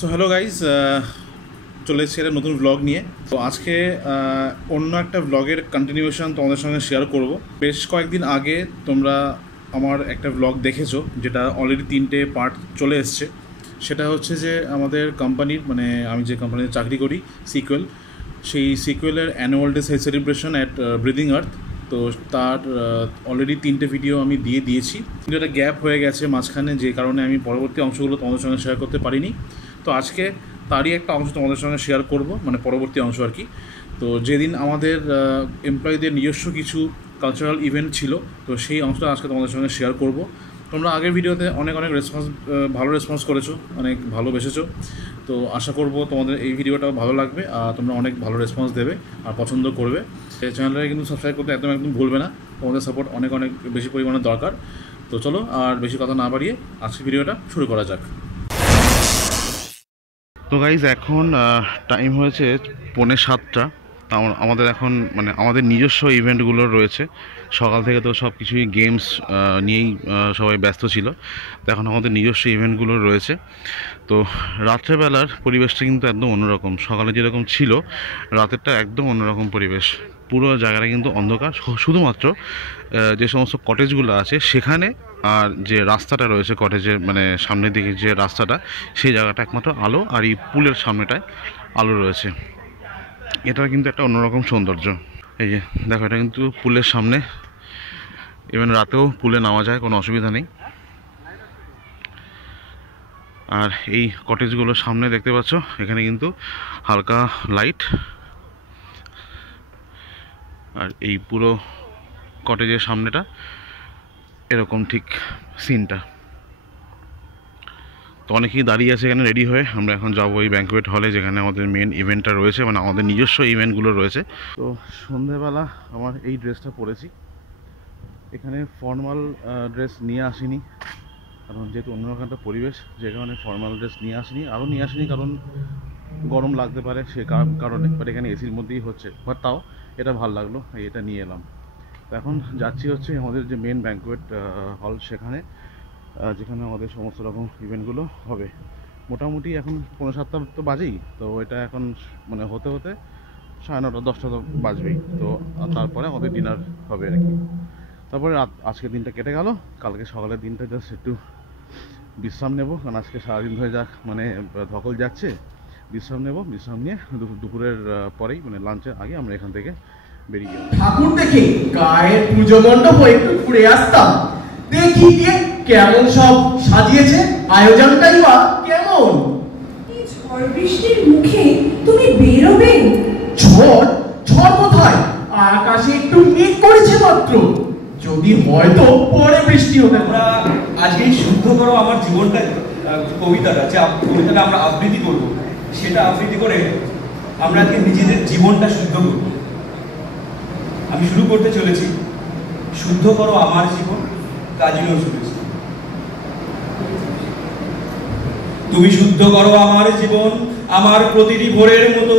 So hello guys, চলে এসেছি একটা নতুন ব্লগ নিয়ে। তো আজকে অন্য একটা ব্লগের কন্টিনিউয়েশন তোমাদের সঙ্গে শেয়ার করব। বেশ কয়েকদিন আগে তোমরা আমার একটা ব্লগ দেখেছো, যেটা অলরেডি 3টে পার্ট চলে এসছে। সেটা হচ্ছে যে আমাদের কোম্পানির, মানে আমি যে কোম্পানিতে চাকরি করি, সিকুয়েল, সেই সিকুয়েলের annual day celebration at Breathing Earth. তো তার অলরেডি 3টে ভিডিও আমি দিয়েছি, কিন্তু একটা গ্যাপ হয়ে গেছে মাঝখানে, যে কারণে আমি পরবর্তী অংশগুলো তোমাদের সঙ্গে শেয়ার করতে পারিনি। তো আজকে তারই একটা অংশ তোমাদের সঙ্গে শেয়ার করব, মানে পরবর্তী অংশ আর কি। তো যেদিন আমাদের এমপ্লয়ীদের নিজস্ব কিছু কালচারাল ইভেন্ট ছিল, তো সেই অংশটা আজকে তোমাদের সঙ্গে শেয়ার করব। তোমরা আগের ভিডিওতে অনেক ভালো রেসপন্স করেছো, অনেক ভালোবেসেছো। তো আশা করব তোমাদের এই ভিডিওটাও ভালো লাগবে, আর তোমরা অনেক ভালো রেসপন্স দেবে আর পছন্দ করবে। এই চ্যানেলটাকে কিন্তু সাবস্ক্রাইব করতে একদম ভুলবে না, তোমাদের সাপোর্ট অনেক বেশি পরিমাণে দরকার। তো চলো আর বেশি কথা না বাড়িয়ে আজকে ভিডিওটা শুরু করা যাক। তো গাইজ, এখন টাইম হয়েছে 6:45। আমাদের এখন মানে আমাদের নিজস্ব ইভেন্টগুলো রয়েছে। সকাল থেকে তো সব কিছুই গেমস নিয়েই সবাই ব্যস্ত ছিল। তো এখন আমাদের নিজস্ব ইভেন্টগুলো রয়েছে। তো রাত্রেবেলার পরিবেশটা কিন্তু একদম অন্যরকম। সকালে যেরকম ছিল, রাতেরটা একদম অন্যরকম পরিবেশ। পুরো জায়গাটা কিন্তু অন্ধকার, শুধুমাত্র যে সমস্ত কটেজগুলো আছে সেখানে, আর যে রাস্তাটা রয়েছে কটেজের মানে সামনের দিকে যে রাস্তাটা, সেই জায়গাটা একমাত্র আলো, আর এই পুলের সামনেটায় আলো রয়েছে। এটা কিন্তু একটা অন্যরকম সৌন্দর্য। এই যে দেখো, এটা কিন্তু পুলের সামনে, ইভেন রাতেও পুলে নামা যায়, কোনো অসুবিধা নেই। আর এই কটেজগুলোর সামনে দেখতে পাচ্ছ, এখানে কিন্তু হালকা লাইট, আর এই পুরো কটেজের সামনেটা এরকম ঠিক সিনটা। তো অনেকেই দাঁড়িয়ে আছে এখানে রেডি হয়ে। আমরা এখন যাবো এই ব্যাঙ্কোয়েট হলে, যেখানে আমাদের মেন ইভেন্টটা রয়েছে, মানে আমাদের নিজস্ব ইভেন্টগুলো রয়েছে। তো সন্ধেবেলা আমার এই ড্রেসটা পরেছি। এখানে ফর্মাল ড্রেস নিয়ে আসিনি, কারণ যেহেতু অন্যরকম একটা পরিবেশ, যে কারণে ফর্মাল ড্রেস নিয়ে আসিনি কারণ গরম লাগতে পারে সে কারণে। বাট এখানে এসির মধ্যেই হচ্ছে, বাট তাও এটা ভালো লাগলো, এটা নিয়ে এলাম। তো এখন যাচ্ছি হচ্ছে আমাদের যে মেন ব্যাঙ্কোয়েট হল, সেখানে, যেখানে আমাদের সমস্ত রকম ইভেন্টগুলো হবে। মোটামুটি এখন 7:45 তো বাজেই। তো এটা এখন মানে হতে 9:30 10টা তো বাজবেই। তো তারপরে আমাদের ডিনার হবে আর কি। তারপরে আজকের দিনটা কেটে গেল। কালকে সকালের দিনটা জাস্ট একটু বিশ্রাম নেব, কারণ আজকে সারাদিন ধরে মানে ধকল যাচ্ছে। বিশ্রাম নিয়ে দুপুরের পরেই, মানে লাঞ্চের আগে আমরা এখান থেকে বেরিয়ে যাবো। ঠাকুর দেখে গায়ের পুজো মণ্ডপ একটু ঘুরে আসতাম, দেখি গিয়ে কেমন সব সাজিয়েছে, আয়োজনটাই বা কেমন। এই ঝড় বৃষ্টির মুখে তুমি বেরোবে? ঝড় কোথায়? আকাশে একটু মেঘ করেছে মাত্র, যদি হয়তো পরে বৃষ্টি হতে আমরা আজকে শুদ্ধ করো আমার জীবনটা কবিতাটা, যে কবিতাটা আমরা আবৃত্তি করব, সেটা আবৃত্তি করে আমরা আজকে নিজেদের জীবনটা শুদ্ধ করব। আমি শুরু করতে চলেছি, শুদ্ধ করো আমার জীবন, কাজী নজরুল ইসলাম। তুমি শুদ্ধ করো আমার জীবন, আমার প্রতিটি ভোরের মতো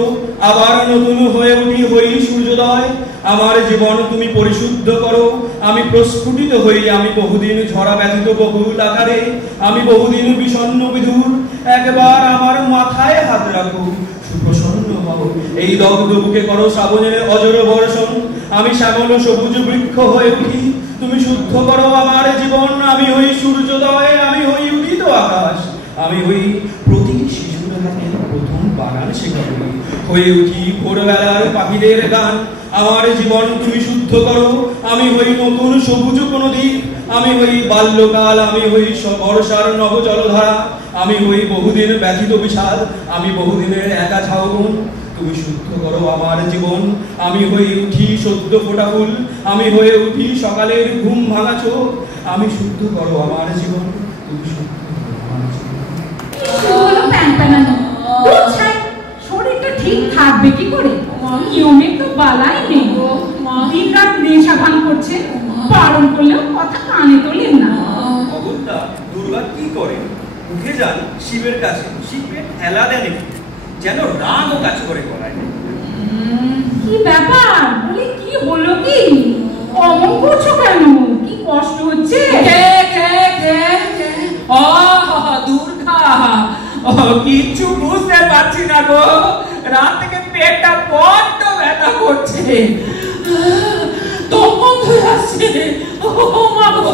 আবার নতুন হয়ে হই সূর্যোদয়। আমার জীবন তুমি পরিশুদ্ধ করো, আমি প্রস্ফুটিত হই। আমি বহুদিন ঝরা ব্যথিত বহুল আকারে, আমি বহুদিন বিষণ্ণ বিধুর। একবার আমার মাথায় হাত রাখো, সুপ্রসন্ন হও। এই দগ্ধ বুকে করো শ্রাবণের অজর বর্ষণ, আমি শ্যামল সবুজ বৃক্ষ হয়ে উঠি। তুমি শুদ্ধ করো আমার জীবন, আমি হই সূর্যোদয়, আমি হই উদিত আকাশ, আমি হই প্রতিটি শিশুর হাতে প্রথম বাগান শেখা হয়ে উঠি ভোরবেলার পাখিদের গান। আমার জীবন তুমি শুদ্ধ করো, আমি হই নতুন সবুজ কোনো দিক, আমি হই বাল্যকাল, আমি হই বর্ষার নব জলধারা, আমি হই বহুদিন ব্যথিত বিষাদ, আমি বহুদিনের একা ঝাউবন। তুমি শুদ্ধ করো আমার জীবন, আমি হয়ে উঠি সদ্য ফোটা ফুল, আমি হয়ে উঠি সকালের ঘুম ভাঙা চোখ। আমি শুদ্ধ করো আমার জীবন, তুমি শুদ্ধ করো আমার জীবন। শরীরটা ঠিক থাকবে কি করে? নিয়মের তো বালাই নেই। দিন রাত নেশা ভান করছে, বারণ করলেও কথা কানে তোলেন না। অগত্যা দুর্গা কি করে? উঠে যান শিবের কাছে, শিবে ঠেলা দেন একটু, যেন রাগও কাজ করে গলায়। কি ব্যাপার? বলি কি হলো? কি অমন করছো কেন? কি কষ্ট হচ্ছে? দুর্গা কিচ্ছু বুঝতে পারছি না গো, রাত থেকে পেটটা বড্ড ব্যথা করছে, তখন ধরে আসছে। ও মা গো,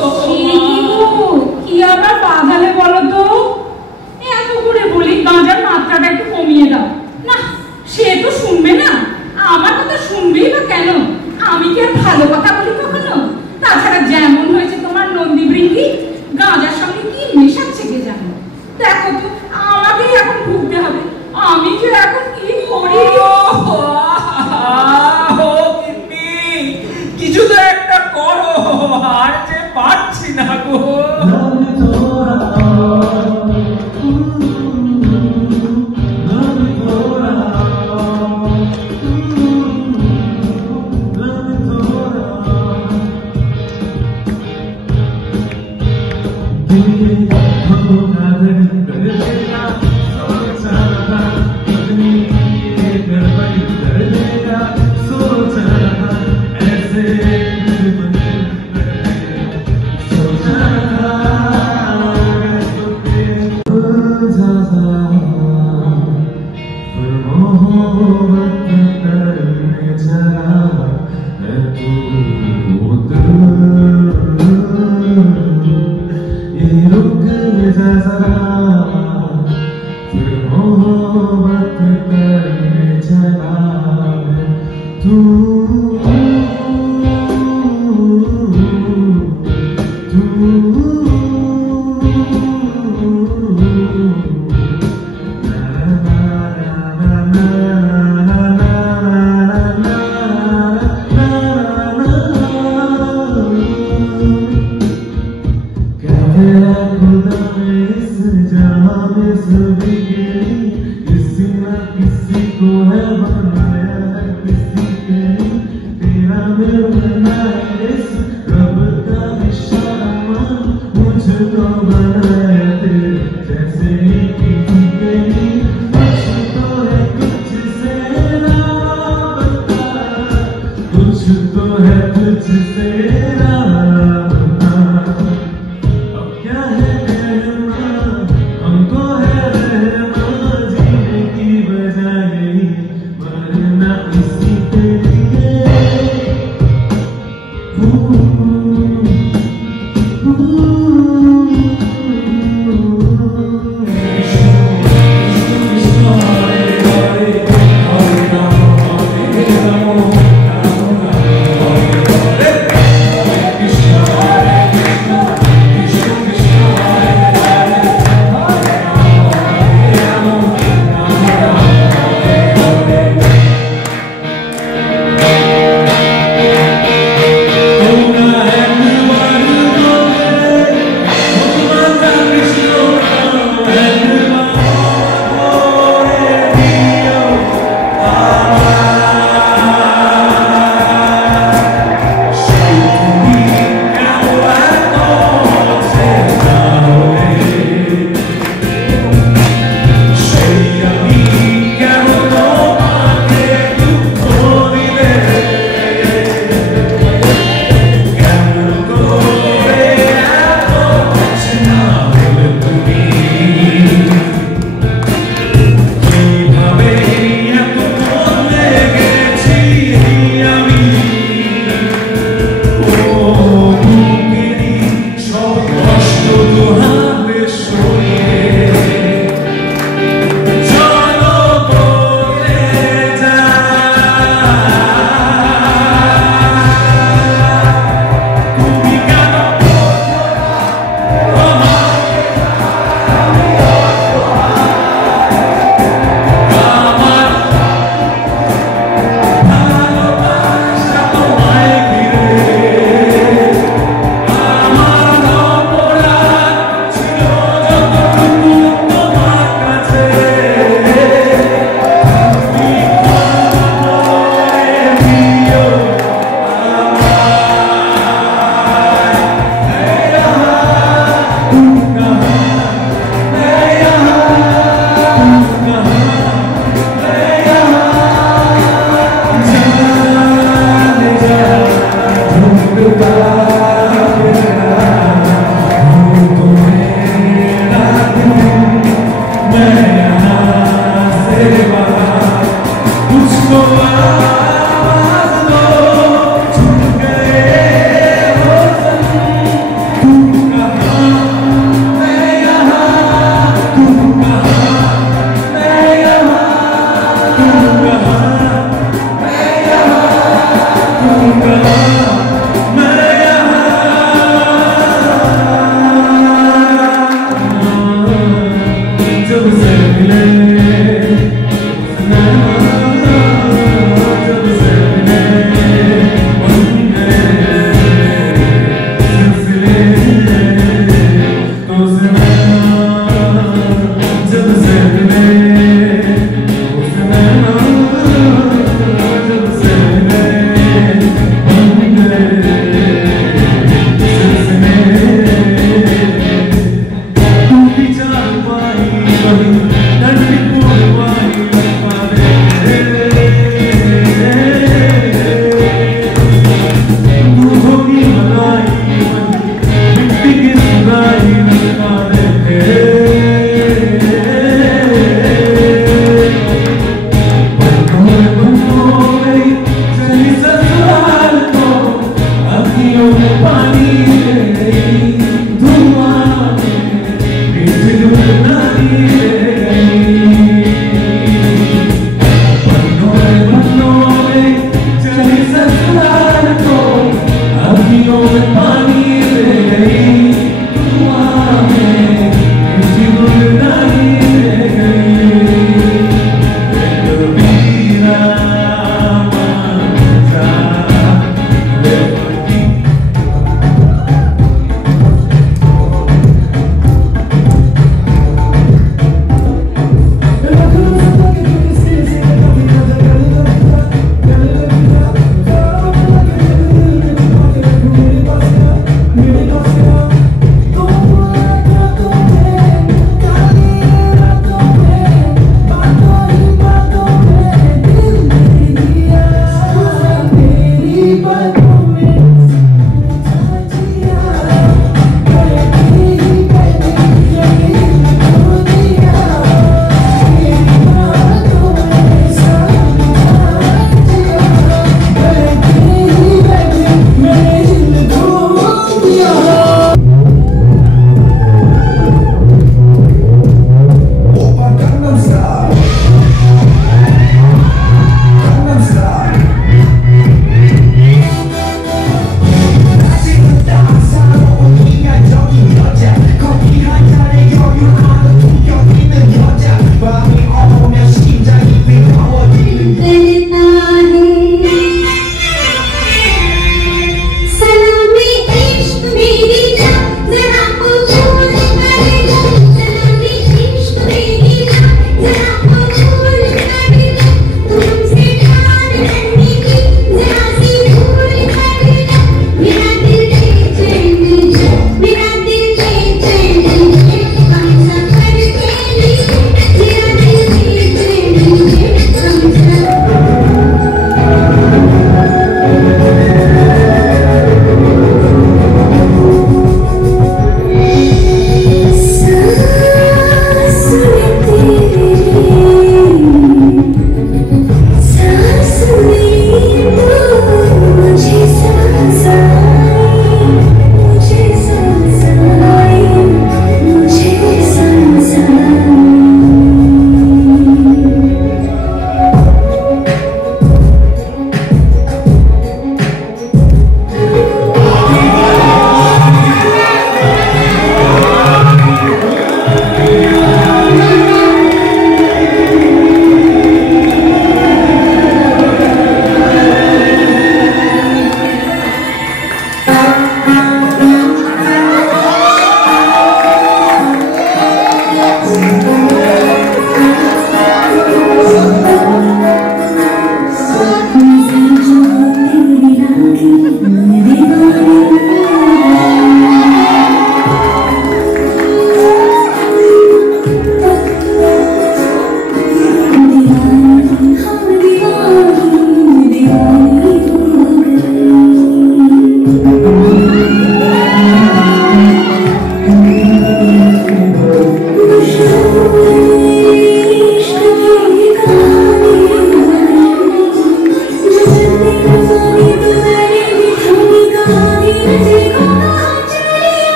কি আবার বাঁধালে বলো তো? এত করে বলি গাঁজার মাত্রাটা একটু কমিয়ে দাও না, সে তো শুনবে না। আমার কথা শুনবেই বা কেন? আমি কি আর ভালো কথা বলি কখনো? তাছাড়া যেমন হয়েছে তোমার নন্দী বৃঙ্গি, গাঁজার সঙ্গে কি মেশাচ্ছে কে জানো। দেখো তো, আমাকেই এখন ভুগতে হবে। আমি যে এখন কি করি? কিছু তো একটা করো, আর যে পারছি না গো। खुदा इस जहां में सभी इस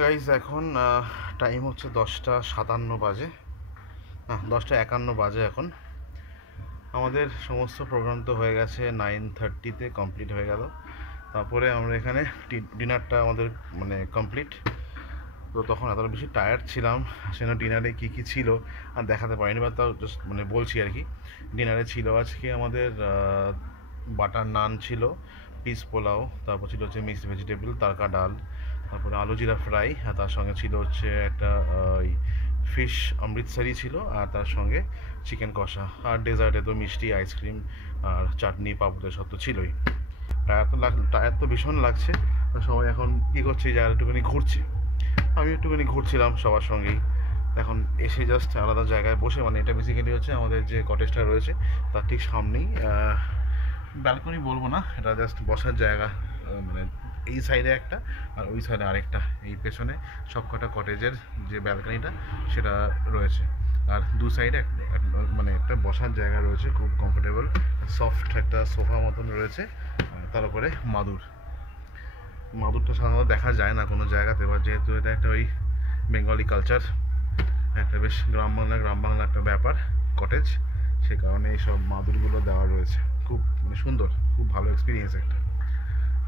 গাইজ এখন টাইম হচ্ছে 10:57 বাজে, 10:51 বাজে এখন। আমাদের সমস্ত প্রোগ্রাম তো হয়ে গেছে 9:30-তে কমপ্লিট হয়ে গেল। তারপরে আমরা এখানে ডিনারটা আমাদের মানে কমপ্লিট। তো তখন এতটা বেশি টায়ার্ড ছিলাম, সেজন্য ডিনারে কী কী ছিল আর দেখাতে পারিনি, বা তাও জাস্ট মানে বলছি আর কি। ডিনারে ছিল আজকে আমাদের বাটার নান ছিল, পিস পোলাও, তারপর ছিল হচ্ছে মিক্সড ভেজিটেবল তারকা ডাল, তারপরে আলু জিরা ফ্রাই, আর তার সঙ্গে ছিল হচ্ছে একটা ফিশ অমৃতসরি ছিল, আর তার সঙ্গে চিকেন কষা, আর ডেজার্টে তো মিষ্টি, আইসক্রিম আর চাটনি, পাপড় সব তো ছিলই। টায়ার তো ভীষণ লাগছে। সবাই এখন কী করছে, যারা একটুখানি ঘুরছে, আমি একটুখানি ঘুরছিলাম সবার সঙ্গেই। এখন এসে জাস্ট আলাদা জায়গায় বসে, মানে এটা বেসিক্যালি হচ্ছে আমাদের যে কটেজটা রয়েছে তার ঠিক সামনেই, ব্যালকনি বলবো না, এটা জাস্ট বসার জায়গা। মানে এই সাইডে একটা আর ওই সাইডে আরেকটা, এই পেছনে সবকটা কটেজের যে ব্যালকনিটা সেটা রয়েছে, আর দু সাইডে মানে একটা বসার জায়গা রয়েছে, খুব কমফোর্টেবল সফট একটা সোফা মতন রয়েছে। তার উপরে মাদুরটা সাধারণত দেখা যায় না কোনো জায়গাতে, এবার যেহেতু এটা একটা ওই বেঙ্গলি কালচার, একটা বেশ গ্রাম বাংলা একটা ব্যাপার কটেজ, সে কারণে এইসব মাদুরগুলো দেওয়া রয়েছে। খুব মানে সুন্দর, খুব ভালো এক্সপিরিয়েন্স একটা।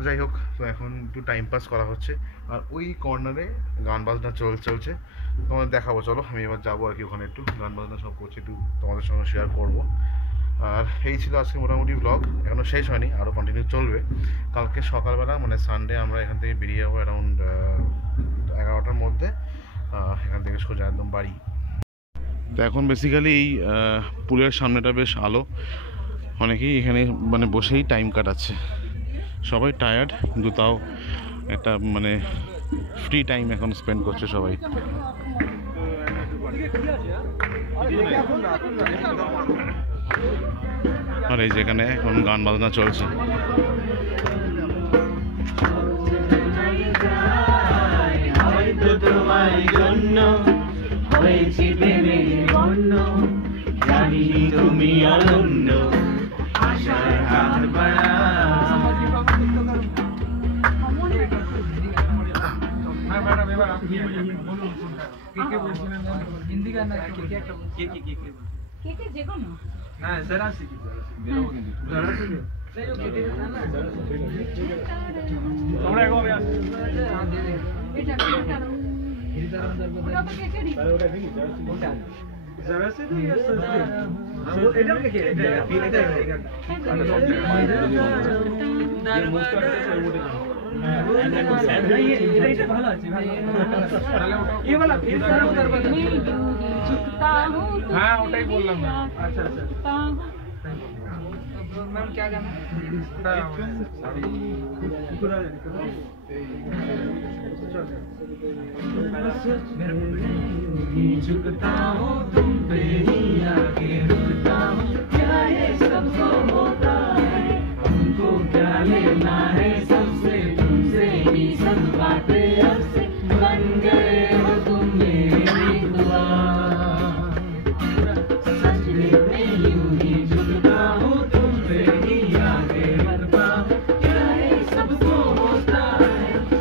যাই হোক, তো এখন একটু টাইম পাস করা হচ্ছে, আর ওই কর্নারে গান বাজনা চলছে, তোমাদের দেখাবো। চলো আমি এবার যাবো আর কি, ওখানে একটু গান বাজনা সব করছি, একটু তোমাদের সঙ্গে শেয়ার করবো। আর এই ছিল আজকে মোটামুটি ব্লগ, এখনও শেষ হয়নি, আরও কন্টিনিউ চলবে। কালকে সকালবেলা মানে সানডে আমরা এখান থেকে বেরিয়ে যাবো অ্যারাউন্ড 11টার মধ্যে, এখান থেকে সোজা একদম বাড়ি। তো এখন বেসিক্যালি এই পুলের সামনেটা বেশ আলো, অনেকেই এখানে মানে বসেই টাইম কাটাচ্ছে। সবাই টায়ার্ড, কিন্তু তাও একটা মানে ফ্রি টাইম এখন স্পেন্ড করছে সবাই। আর এই যেখানে এখন গান বাজনা চলছে। তুমি অনন্য আশার হাত বাড়া। হিন্দি গান যে কোনো হ্যাঁ জরা শিখি বেরোবো, কিন্তু জরা শিখি তোমরা এগো ব্যাস এটা ওটা কেকেরি ওটা দিই ওটা জরা শিখি এটা কে এটা এটা এটা ভালো আছে ये वाला फिर जरा उधर बता झुकता हूं। हां ওটাই বললাম না। আচ্ছা আচ্ছা मैम क्या गाना झुकता हूं तुम पे ही आके रुकता हूं, क्या ये सबको होता है, हमको क्या लेना है सबसे, तुमसे ही सब बातें अब से बन गए हो तुम मेरी दुआ। सच में यूं ही झुकता हूं तुम पे ही आगे बढ़ता, क्या ये सबको होता है,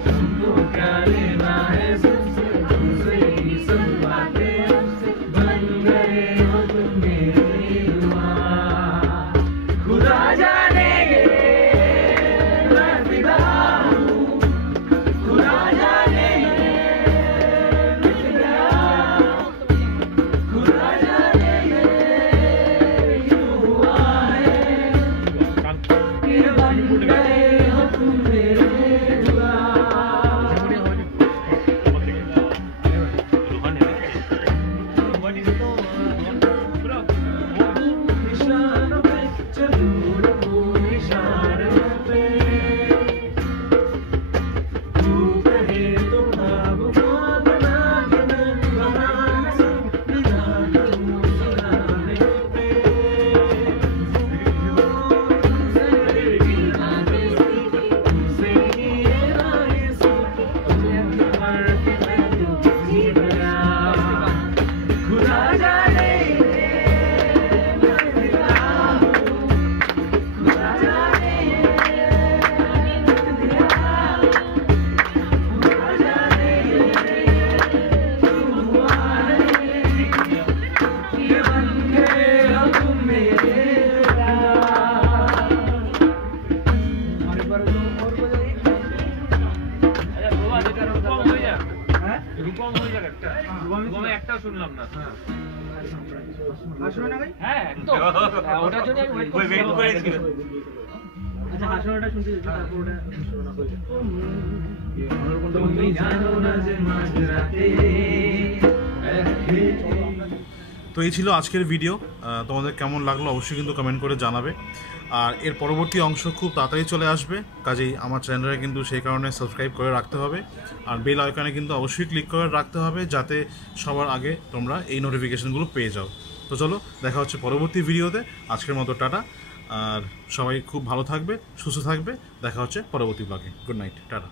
हमको क्या लेना है सबसे, तुमसे ही सब बातें अब से बन गए हो হ্যাঁ একদম ওটার জন্য আমি ওয়েট করেছি। আচ্ছা হাসনাটা শুনতে তারপর ওটা তুমি জানো না যে মাঝরাতে। তো এই ছিল আজকের ভিডিও। তোমাদের কেমন লাগলো অবশ্যই কিন্তু কমেন্ট করে জানাবে। আর এর পরবর্তী অংশ খুব তাড়াতাড়ি চলে আসবে, কাজেই আমার চ্যানেলে কিন্তু সেই কারণে সাবস্ক্রাইব করে রাখতে হবে। আর বেল আইকনে কিন্তু অবশ্যই ক্লিক করে রাখতে হবে, যাতে সবার আগে তোমরা এই নোটিফিকেশানগুলো পেয়ে যাও। তো চলো, দেখা হচ্ছে পরবর্তী ভিডিওতে। আজকের মতো টাটা। আর সবাই খুব ভালো থাকবে, সুস্থ থাকবে। দেখা হচ্ছে পরবর্তী ব্লগে। Good night, tata.